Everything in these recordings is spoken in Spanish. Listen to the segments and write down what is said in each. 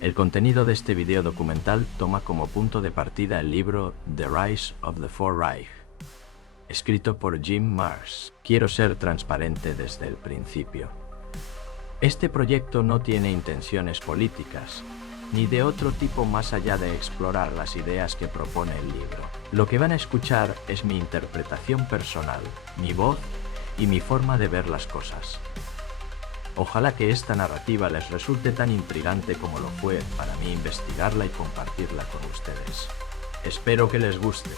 El contenido de este video documental toma como punto de partida el libro The Rise of the Fourth Reich, escrito por Jim Marrs. Quiero ser transparente desde el principio. Este proyecto no tiene intenciones políticas, ni de otro tipo más allá de explorar las ideas que propone el libro. Lo que van a escuchar es mi interpretación personal, mi voz y mi forma de ver las cosas. Ojalá que esta narrativa les resulte tan intrigante como lo fue para mí investigarla y compartirla con ustedes. Espero que les guste.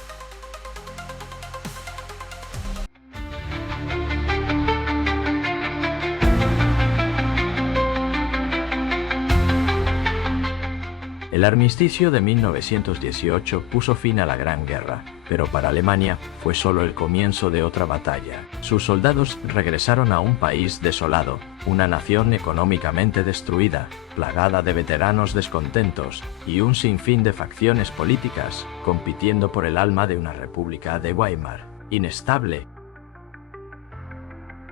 El armisticio de 1918 puso fin a la Gran Guerra, pero para Alemania fue solo el comienzo de otra batalla. Sus soldados regresaron a un país desolado, una nación económicamente destruida, plagada de veteranos descontentos y un sinfín de facciones políticas compitiendo por el alma de una república de Weimar, inestable.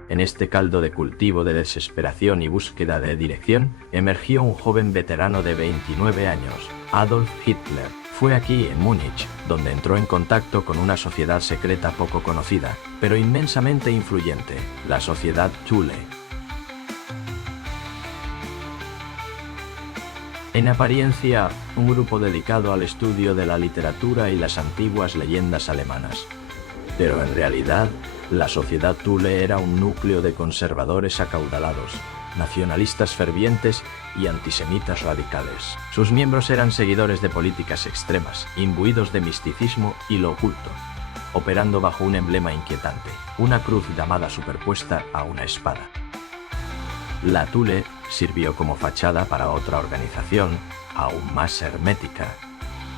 En este caldo de cultivo de desesperación y búsqueda de dirección, emergió un joven veterano de 29 años, Adolf Hitler. Fue aquí, en Múnich, donde entró en contacto con una sociedad secreta poco conocida, pero inmensamente influyente, la Sociedad Thule. En apariencia, un grupo dedicado al estudio de la literatura y las antiguas leyendas alemanas. Pero en realidad, la Sociedad Thule era un núcleo de conservadores acaudalados, nacionalistas fervientes y antisemitas radicales. Sus miembros eran seguidores de políticas extremas, imbuidos de misticismo y lo oculto, operando bajo un emblema inquietante, una cruz llamada superpuesta a una espada. La Thule sirvió como fachada para otra organización, aún más hermética,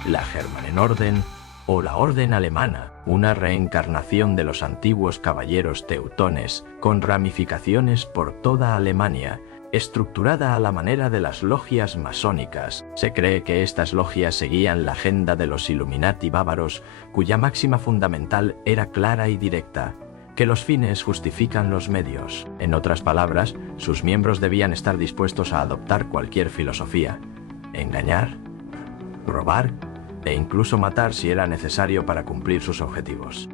la Germanenorden o la Orden Alemana, una reencarnación de los antiguos caballeros teutones, con ramificaciones por toda Alemania, estructurada a la manera de las logias masónicas. Se cree que estas logias seguían la agenda de los Illuminati bávaros, cuya máxima fundamental era clara y directa, que los fines justifican los medios. En otras palabras, sus miembros debían estar dispuestos a adoptar cualquier filosofía, engañar, robar e incluso matar si era necesario para cumplir sus objetivos.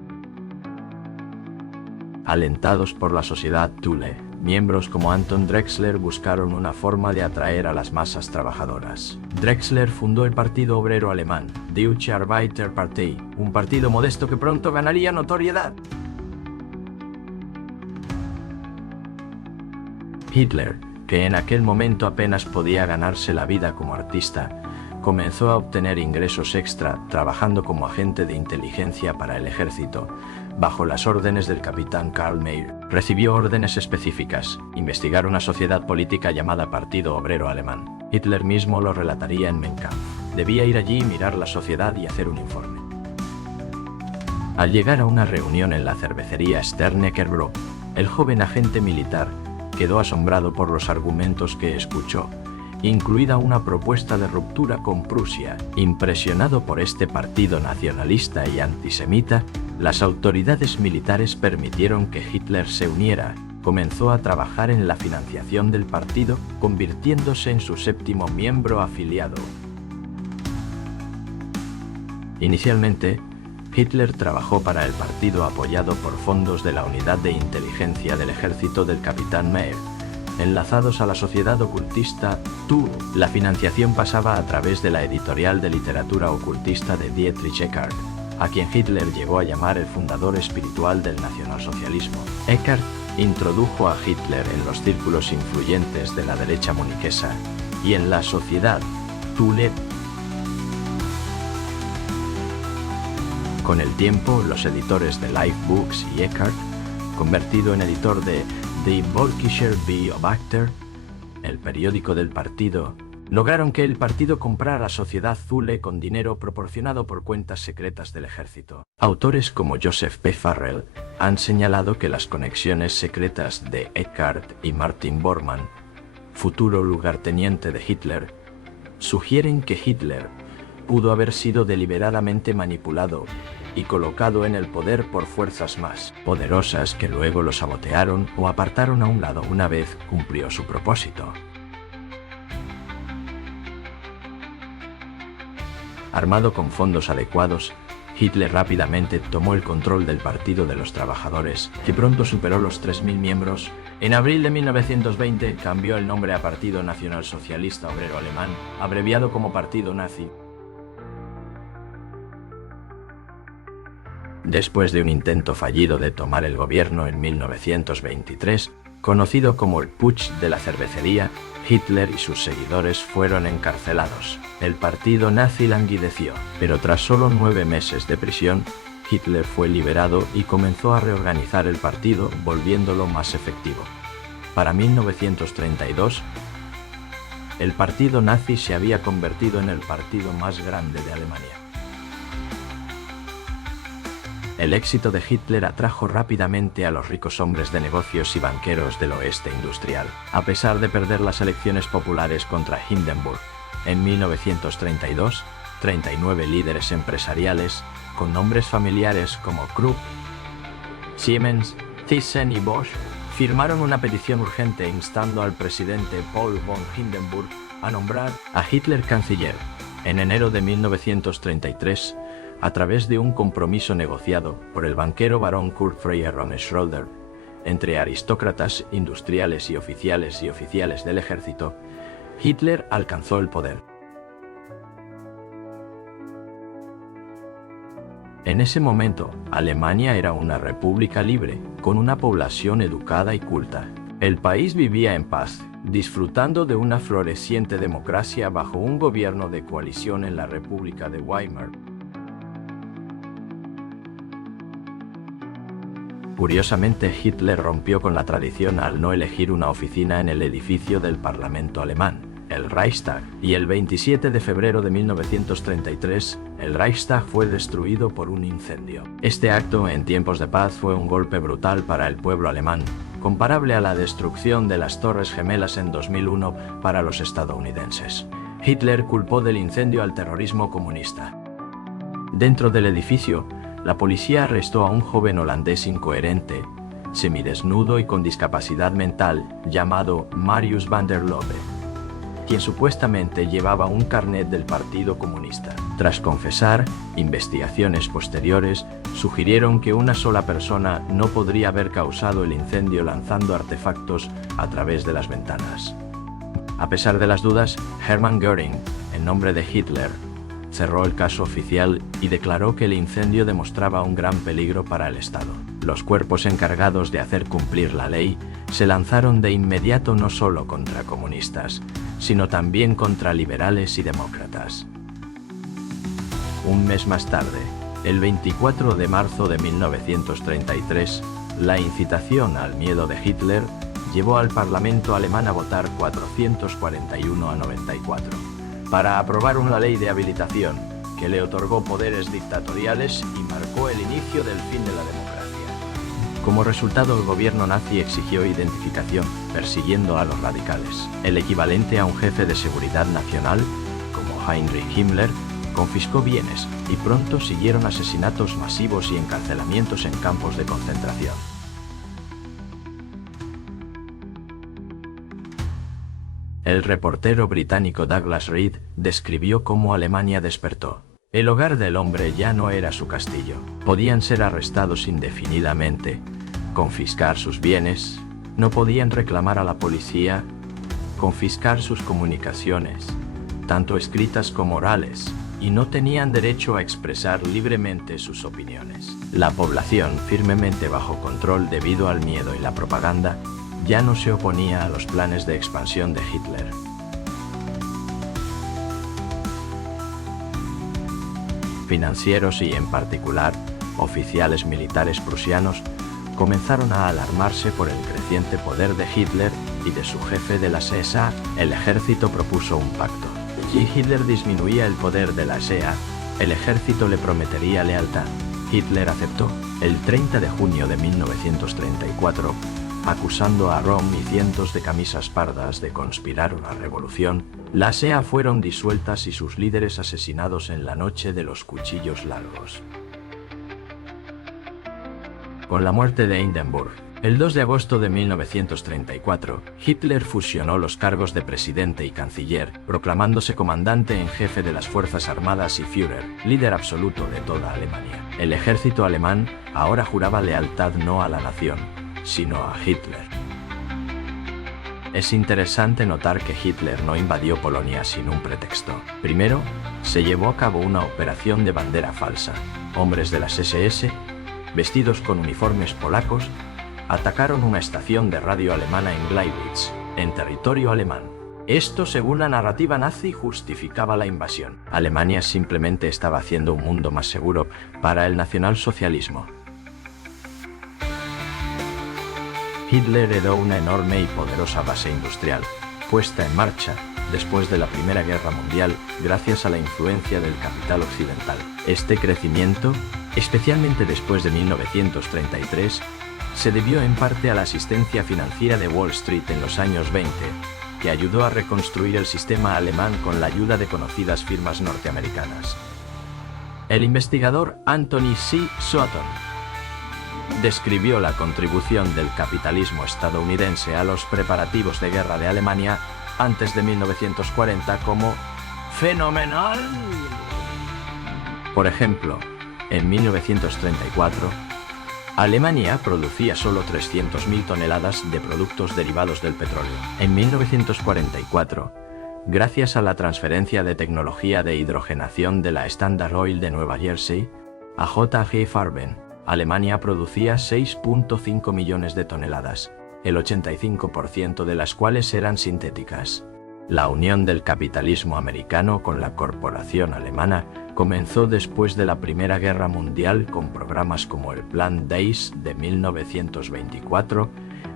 Alentados por la Sociedad Thule, miembros como Anton Drexler buscaron una forma de atraer a las masas trabajadoras. Drexler fundó el Partido Obrero Alemán, Deutsche Arbeiterpartei, un partido modesto que pronto ganaría notoriedad. Hitler, que en aquel momento apenas podía ganarse la vida como artista, comenzó a obtener ingresos extra trabajando como agente de inteligencia para el ejército, bajo las órdenes del capitán Karl Mayr. Recibió órdenes específicas: investigar una sociedad política llamada Partido Obrero Alemán. Hitler mismo lo relataría en Mein Kampf. Debía ir allí, mirar la sociedad y hacer un informe. Al llegar a una reunión en la cervecería Sternecker-Bro, el joven agente militar quedó asombrado por los argumentos que escuchó, incluida una propuesta de ruptura con Prusia. Impresionado por este partido nacionalista y antisemita, las autoridades militares permitieron que Hitler se uniera. Comenzó a trabajar en la financiación del partido, convirtiéndose en su 7º miembro afiliado. Inicialmente, Hitler trabajó para el partido apoyado por fondos de la Unidad de Inteligencia del Ejército del capitán Mayr, enlazados a la sociedad ocultista Thule. La financiación pasaba a través de la editorial de literatura ocultista de Dietrich Eckart, a quien Hitler llegó a llamar el fundador espiritual del nacionalsocialismo. Eckart introdujo a Hitler en los círculos influyentes de la derecha muniquesa y en la sociedad Thule. Con el tiempo, los editores de Life Books y Eckart, convertido en editor de The Volkischer Beobachter, el periódico del partido, lograron que el partido comprara a Sociedad Thule con dinero proporcionado por cuentas secretas del ejército. Autores como Joseph P. Farrell han señalado que las conexiones secretas de Eckart y Martin Bormann, futuro lugarteniente de Hitler, sugieren que Hitler pudo haber sido deliberadamente manipulado y colocado en el poder por fuerzas más poderosas que luego lo sabotearon o apartaron a un lado una vez cumplió su propósito. Armado con fondos adecuados, Hitler rápidamente tomó el control del Partido de los Trabajadores, que pronto superó los 3.000 miembros. En abril de 1920 cambió el nombre a Partido Nacionalsocialista Obrero Alemán, abreviado como Partido Nazi. Después de un intento fallido de tomar el gobierno en 1923, conocido como el Putsch de la cervecería, Hitler y sus seguidores fueron encarcelados. El partido nazi languideció, pero tras solo 9 meses de prisión, Hitler fue liberado y comenzó a reorganizar el partido, volviéndolo más efectivo. Para 1932, el partido nazi se había convertido en el partido más grande de Alemania. El éxito de Hitler atrajo rápidamente a los ricos hombres de negocios y banqueros del oeste industrial. A pesar de perder las elecciones populares contra Hindenburg en 1932, 39 líderes empresariales, con nombres familiares como Krupp, Siemens, Thyssen y Bosch, firmaron una petición urgente instando al presidente Paul von Hindenburg a nombrar a Hitler canciller. En enero de 1933, a través de un compromiso negociado por el banquero barón Kurt Freiherr von Schröder entre aristócratas, industriales y oficiales del ejército, Hitler alcanzó el poder. En ese momento, Alemania era una república libre, con una población educada y culta. El país vivía en paz, disfrutando de una floreciente democracia bajo un gobierno de coalición en la República de Weimar. Curiosamente, Hitler rompió con la tradición al no elegir una oficina en el edificio del Parlamento alemán, el Reichstag, y el 27 de febrero de 1933, el Reichstag fue destruido por un incendio. Este acto, en tiempos de paz, fue un golpe brutal para el pueblo alemán, comparable a la destrucción de las Torres Gemelas en 2001 para los estadounidenses. Hitler culpó del incendio al terrorismo comunista. Dentro del edificio, la policía arrestó a un joven holandés incoherente, semidesnudo y con discapacidad mental, llamado Marius van der Lubbe, quien supuestamente llevaba un carnet del Partido Comunista. Tras confesar, investigaciones posteriores sugirieron que una sola persona no podría haber causado el incendio lanzando artefactos a través de las ventanas. A pesar de las dudas, Hermann Göring, en nombre de Hitler, cerró el caso oficial y declaró que el incendio demostraba un gran peligro para el Estado. Los cuerpos encargados de hacer cumplir la ley se lanzaron de inmediato no solo contra comunistas, sino también contra liberales y demócratas. Un mes más tarde, el 24 de marzo de 1933, la incitación al miedo de Hitler llevó al Parlamento alemán a votar 441 a 94. Para aprobar una ley de habilitación que le otorgó poderes dictatoriales y marcó el inicio del fin de la democracia. Como resultado, el gobierno nazi exigió identificación, persiguiendo a los radicales. El equivalente a un jefe de seguridad nacional, como Heinrich Himmler, confiscó bienes y pronto siguieron asesinatos masivos y encarcelamientos en campos de concentración. El reportero británico Douglas Reed describió cómo Alemania despertó. El hogar del hombre ya no era su castillo. Podían ser arrestados indefinidamente, confiscar sus bienes, no podían reclamar a la policía, confiscar sus comunicaciones, tanto escritas como orales, y no tenían derecho a expresar libremente sus opiniones. La población, firmemente bajo control debido al miedo y la propaganda, ya no se oponía a los planes de expansión de Hitler. Financieros y, en particular, oficiales militares prusianos comenzaron a alarmarse por el creciente poder de Hitler y de su jefe de la SA. El ejército propuso un pacto. Si Hitler disminuía el poder de la SA, el ejército le prometería lealtad. Hitler aceptó. El 30 de junio de 1934, acusando a Röhm y cientos de camisas pardas de conspirar una revolución, las SA fueron disueltas y sus líderes asesinados en la noche de los cuchillos largos. Con la muerte de Hindenburg, El 2 de agosto de 1934, Hitler fusionó los cargos de presidente y canciller, proclamándose comandante en jefe de las Fuerzas Armadas y Führer, líder absoluto de toda Alemania. El ejército alemán ahora juraba lealtad no a la nación, sino a Hitler. Es interesante notar que Hitler no invadió Polonia sin un pretexto. Primero, se llevó a cabo una operación de bandera falsa. Hombres de las SS, vestidos con uniformes polacos, atacaron una estación de radio alemana en Gleiwitz, en territorio alemán. Esto, según la narrativa nazi, justificaba la invasión. Alemania simplemente estaba haciendo un mundo más seguro para el nacionalsocialismo. Hitler heredó una enorme y poderosa base industrial, puesta en marcha después de la Primera Guerra Mundial gracias a la influencia del capital occidental. Este crecimiento, especialmente después de 1933, se debió en parte a la asistencia financiera de Wall Street en los años 20, que ayudó a reconstruir el sistema alemán con la ayuda de conocidas firmas norteamericanas. El investigador Anthony C. Sutton describió la contribución del capitalismo estadounidense a los preparativos de guerra de Alemania antes de 1940 como fenomenal. Por ejemplo, en 1934, Alemania producía solo 300.000 toneladas de productos derivados del petróleo. En 1944, gracias a la transferencia de tecnología de hidrogenación de la Standard Oil de Nueva Jersey a J.G. Farben, Alemania producía 6.5 millones de toneladas, el 85% de las cuales eran sintéticas. La unión del capitalismo americano con la corporación alemana comenzó después de la Primera Guerra Mundial con programas como el Plan DEIS de 1924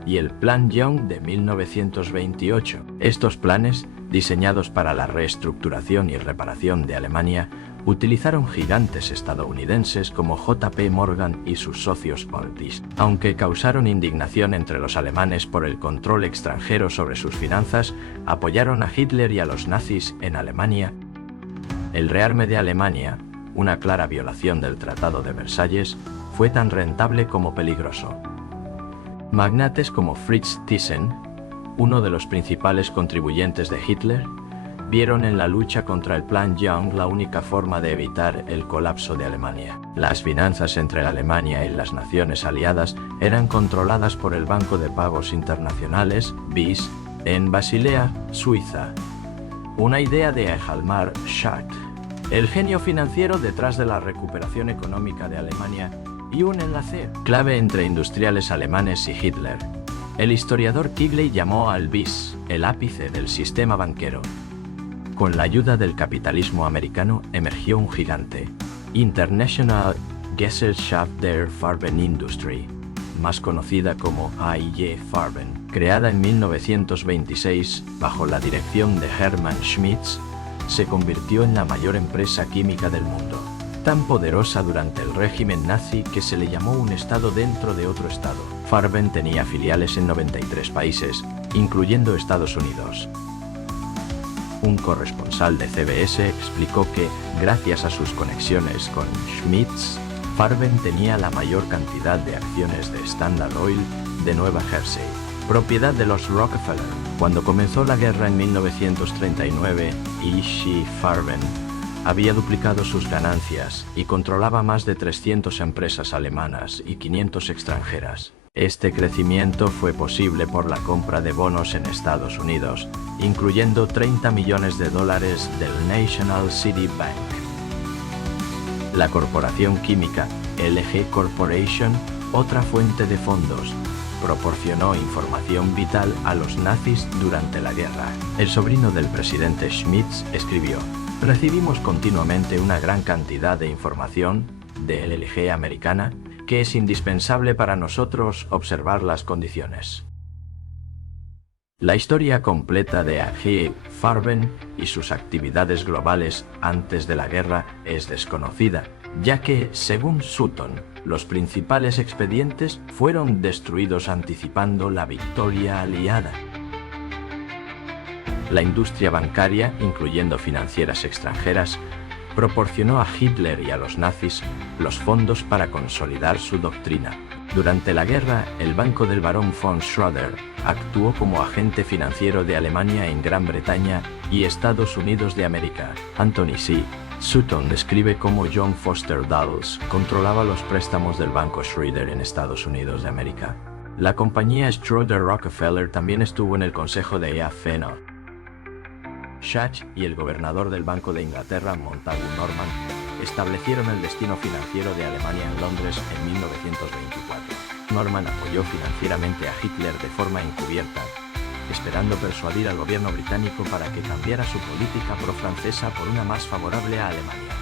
y el Plan Young de 1928. Estos planes, diseñados para la reestructuración y reparación de Alemania, utilizaron gigantes estadounidenses como J.P. Morgan y sus socios Baltis. Aunque causaron indignación entre los alemanes por el control extranjero sobre sus finanzas, apoyaron a Hitler y a los nazis en Alemania. El rearme de Alemania, una clara violación del Tratado de Versalles, fue tan rentable como peligroso. Magnates como Fritz Thyssen, uno de los principales contribuyentes de Hitler, vieron en la lucha contra el Plan Young la única forma de evitar el colapso de Alemania. Las finanzas entre Alemania y las naciones aliadas eran controladas por el Banco de Pagos Internacionales, BIS, en Basilea, Suiza. Una idea de Hjalmar Schacht, el genio financiero detrás de la recuperación económica de Alemania, y un enlace clave entre industriales alemanes y Hitler. El historiador Kigley llamó al BIS el ápice del sistema banquero. Con la ayuda del capitalismo americano emergió un gigante, International Gesellschaft der Farbenindustrie, más conocida como A.I.G. Farben. Creada en 1926 bajo la dirección de Hermann Schmitz, se convirtió en la mayor empresa química del mundo, tan poderosa durante el régimen nazi que se le llamó un estado dentro de otro estado. Farben tenía filiales en 93 países, incluyendo Estados Unidos. Un corresponsal de CBS explicó que, gracias a sus conexiones con Schmitz, Farben tenía la mayor cantidad de acciones de Standard Oil de Nueva Jersey, propiedad de los Rockefeller. Cuando comenzó la guerra en 1939, A.I.G. Farben había duplicado sus ganancias y controlaba más de 300 empresas alemanas y 500 extranjeras. Este crecimiento fue posible por la compra de bonos en Estados Unidos, incluyendo $30 millones del National City Bank. La corporación química LG Corporation, otra fuente de fondos, proporcionó información vital a los nazis durante la guerra. El sobrino del presidente Schmitz escribió: "Recibimos continuamente una gran cantidad de información de LG americana que es indispensable para nosotros observar las condiciones". La historia completa de A.G. Farben y sus actividades globales antes de la guerra es desconocida, ya que, según Sutton, los principales expedientes fueron destruidos anticipando la victoria aliada. La industria bancaria, incluyendo financieras extranjeras, proporcionó a Hitler y a los nazis los fondos para consolidar su doctrina. Durante la guerra, el banco del barón von Schröder actuó como agente financiero de Alemania en Gran Bretaña y Estados Unidos de América. Anthony C. Sutton describe cómo John Foster Dulles controlaba los préstamos del banco Schroeder en Estados Unidos de América. La compañía Schroeder Rockefeller también estuvo en el consejo de EAFNO. Schacht y el gobernador del Banco de Inglaterra, Montagu Norman, establecieron el destino financiero de Alemania en Londres en 1924. Norman apoyó financieramente a Hitler de forma encubierta, esperando persuadir al gobierno británico para que cambiara su política pro-francesa por una más favorable a Alemania.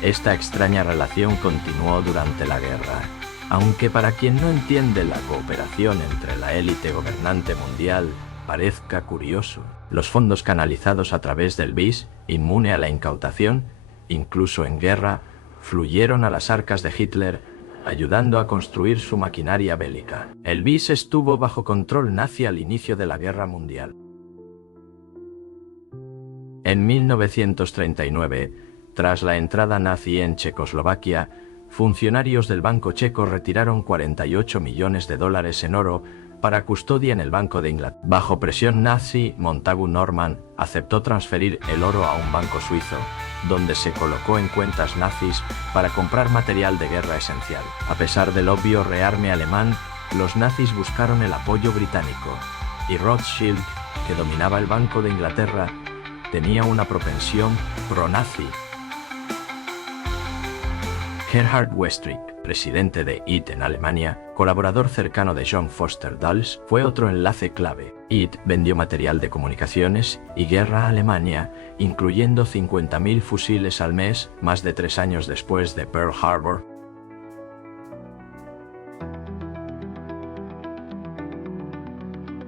Esta extraña relación continuó durante la guerra, aunque para quien no entiende la cooperación entre la élite gobernante mundial parezca curioso. Los fondos canalizados a través del BIS, inmune a la incautación, incluso en guerra, fluyeron a las arcas de Hitler, ayudando a construir su maquinaria bélica. El BIS estuvo bajo control nazi al inicio de la Guerra Mundial. En 1939, tras la entrada nazi en Checoslovaquia, funcionarios del Banco Checo retiraron 48 millones de dólares en oro para custodia en el Banco de Inglaterra. Bajo presión nazi, Montagu Norman aceptó transferir el oro a un banco suizo, donde se colocó en cuentas nazis para comprar material de guerra esencial. A pesar del obvio rearme alemán, los nazis buscaron el apoyo británico, y Rothschild, que dominaba el Banco de Inglaterra, tenía una propensión pro-nazi. Gerhard Westrick, presidente de IT en Alemania, colaborador cercano de John Foster Dulles, fue otro enlace clave. IT vendió material de comunicaciones y guerra a Alemania, incluyendo 50.000 fusiles al mes, más de 3 años después de Pearl Harbor.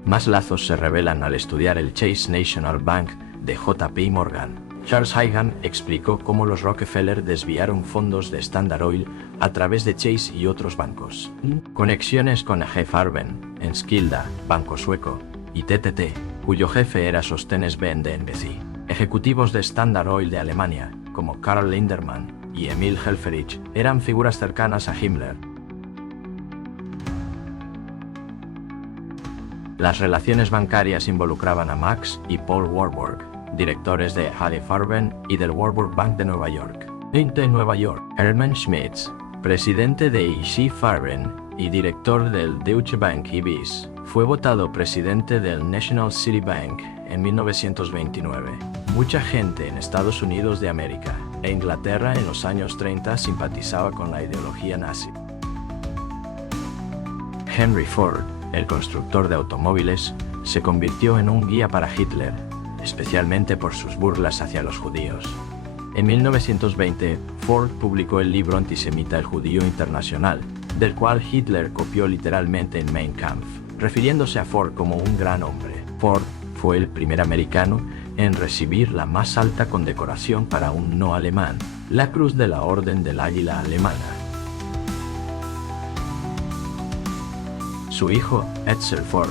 Más lazos se revelan al estudiar el Chase National Bank de JP Morgan. Charles Heigan explicó cómo los Rockefeller desviaron fondos de Standard Oil a través de Chase y otros bancos. Conexiones con AG Farben, Enskilda, banco sueco, y TTT, cuyo jefe era Sostenes BNDNBC. Ejecutivos de Standard Oil de Alemania, como Karl Lindermann y Emil Helfferich, eran figuras cercanas a Himmler. Las relaciones bancarias involucraban a Max y Paul Warburg, directores de AG Farben y del Warburg Bank de Nueva York. De Nueva York, Hermann Schmitz, presidente de IG Farben y director del Deutsche Bank IBIS, fue votado presidente del National City Bank en 1929. Mucha gente en Estados Unidos de América e Inglaterra en los años 30 simpatizaba con la ideología nazi. Henry Ford, el constructor de automóviles, se convirtió en un guía para Hitler, especialmente por sus burlas hacia los judíos. En 1920, Ford publicó el libro antisemita El Judío Internacional, del cual Hitler copió literalmente en Mein Kampf, refiriéndose a Ford como un gran hombre. Ford fue el primer americano en recibir la más alta condecoración para un no alemán, la Cruz de la Orden del Águila Alemana. Su hijo, Edsel Ford,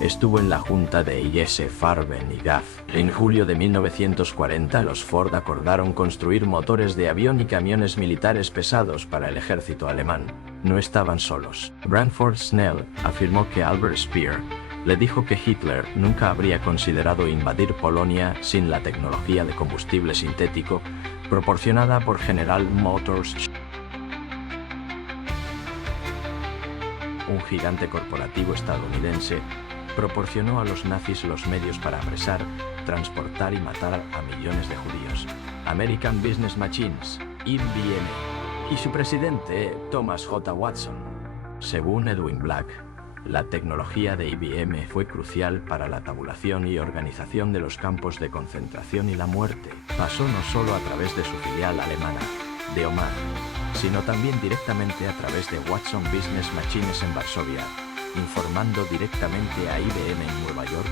estuvo en la junta de IG Farben y GAF. En julio de 1940 los Ford acordaron construir motores de avión y camiones militares pesados para el ejército alemán. No estaban solos. Branford Snell afirmó que Albert Speer le dijo que Hitler nunca habría considerado invadir Polonia sin la tecnología de combustible sintético proporcionada por General Motors. Un gigante corporativo estadounidense proporcionó a los nazis los medios para apresar, transportar y matar a millones de judíos. American Business Machines, IBM, y su presidente, Thomas J. Watson. Según Edwin Black, la tecnología de IBM fue crucial para la tabulación y organización de los campos de concentración y la muerte. Pasó no solo a través de su filial alemana, de Oman, sino también directamente a través de Watson Business Machines en Varsovia, informando directamente a IBM en Nueva York.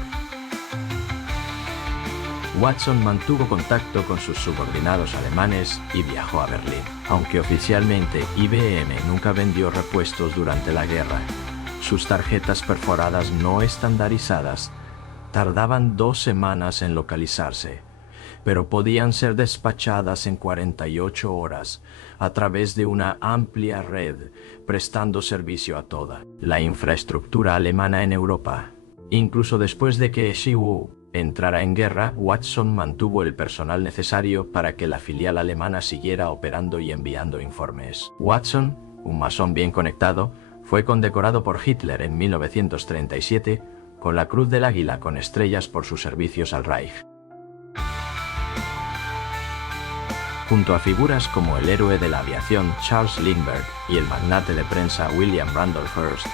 Watson mantuvo contacto con sus subordinados alemanes y viajó a Berlín. Aunque oficialmente IBM nunca vendió repuestos durante la guerra, sus tarjetas perforadas no estandarizadas tardaban 2 semanas en localizarse. pero podían ser despachadas en 48 horas a través de una amplia red, prestando servicio a toda la infraestructura alemana en Europa. Incluso después de que Xiwu entrara en guerra, Watson mantuvo el personal necesario para que la filial alemana siguiera operando y enviando informes. Watson, un masón bien conectado, fue condecorado por Hitler en 1937 con la Cruz del Águila con estrellas por sus servicios al Reich. Junto a figuras como el héroe de la aviación Charles Lindbergh y el magnate de prensa William Randolph Hearst,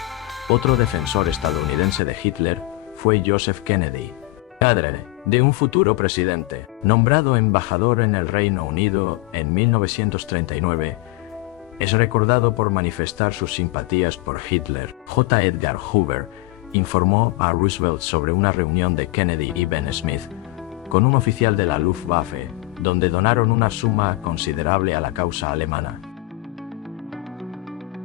otro defensor estadounidense de Hitler fue Joseph Kennedy, padre de un futuro presidente. Nombrado embajador en el Reino Unido en 1939, es recordado por manifestar sus simpatías por Hitler. J. Edgar Hoover informó a Roosevelt sobre una reunión de Kennedy y Ben Smith con un oficial de la Luftwaffe, donde donaron una suma considerable a la causa alemana.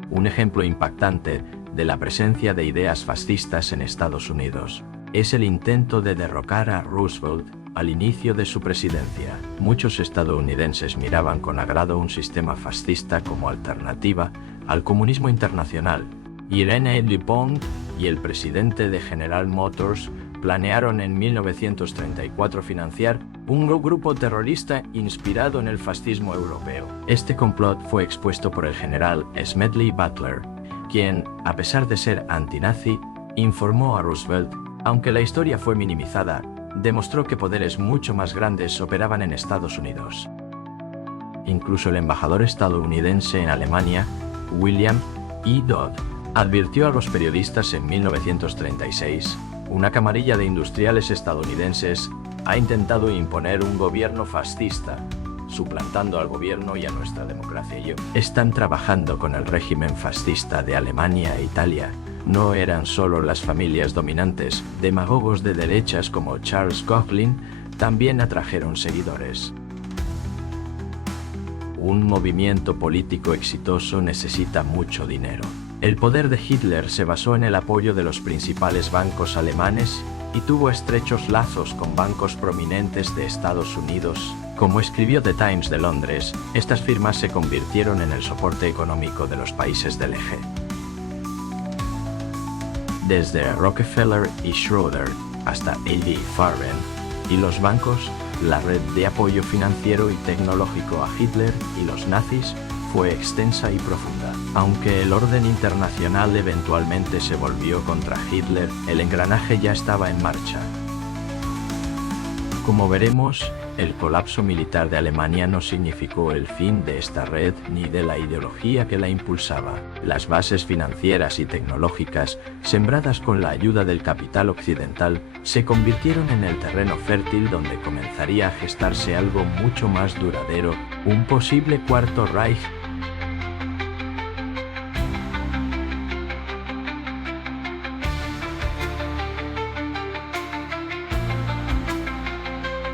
Un ejemplo impactante de la presencia de ideas fascistas en Estados Unidos es el intento de derrocar a Roosevelt al inicio de su presidencia. Muchos estadounidenses miraban con agrado un sistema fascista como alternativa al comunismo internacional. Irene Dupont y el presidente de General Motors planearon en 1934 financiar un grupo terrorista inspirado en el fascismo europeo. Este complot fue expuesto por el general Smedley Butler, quien, a pesar de ser antinazi, informó a Roosevelt. Aunque la historia fue minimizada, demostró que poderes mucho más grandes operaban en Estados Unidos. Incluso el embajador estadounidense en Alemania, William E. Dodd, advirtió a los periodistas en 1936: una camarilla de industriales estadounidenses ha intentado imponer un gobierno fascista, suplantando al gobierno y a nuestra democracia. Están trabajando con el régimen fascista de Alemania e Italia. No eran solo las familias dominantes, demagogos de derechas como Charles Coughlin también atrajeron seguidores. Un movimiento político exitoso necesita mucho dinero. El poder de Hitler se basó en el apoyo de los principales bancos alemanes y tuvo estrechos lazos con bancos prominentes de Estados Unidos. Como escribió The Times de Londres, estas firmas se convirtieron en el soporte económico de los países del eje. Desde Rockefeller y Schroeder hasta A.D. Farben y los bancos, la red de apoyo financiero y tecnológico a Hitler y los nazis fue extensa y profunda. Aunque el orden internacional eventualmente se volvió contra Hitler, el engranaje ya estaba en marcha. Como veremos, el colapso militar de Alemania no significó el fin de esta red ni de la ideología que la impulsaba. Las bases financieras y tecnológicas, sembradas con la ayuda del capital occidental, se convirtieron en el terreno fértil donde comenzaría a gestarse algo mucho más duradero, un posible Cuarto Reich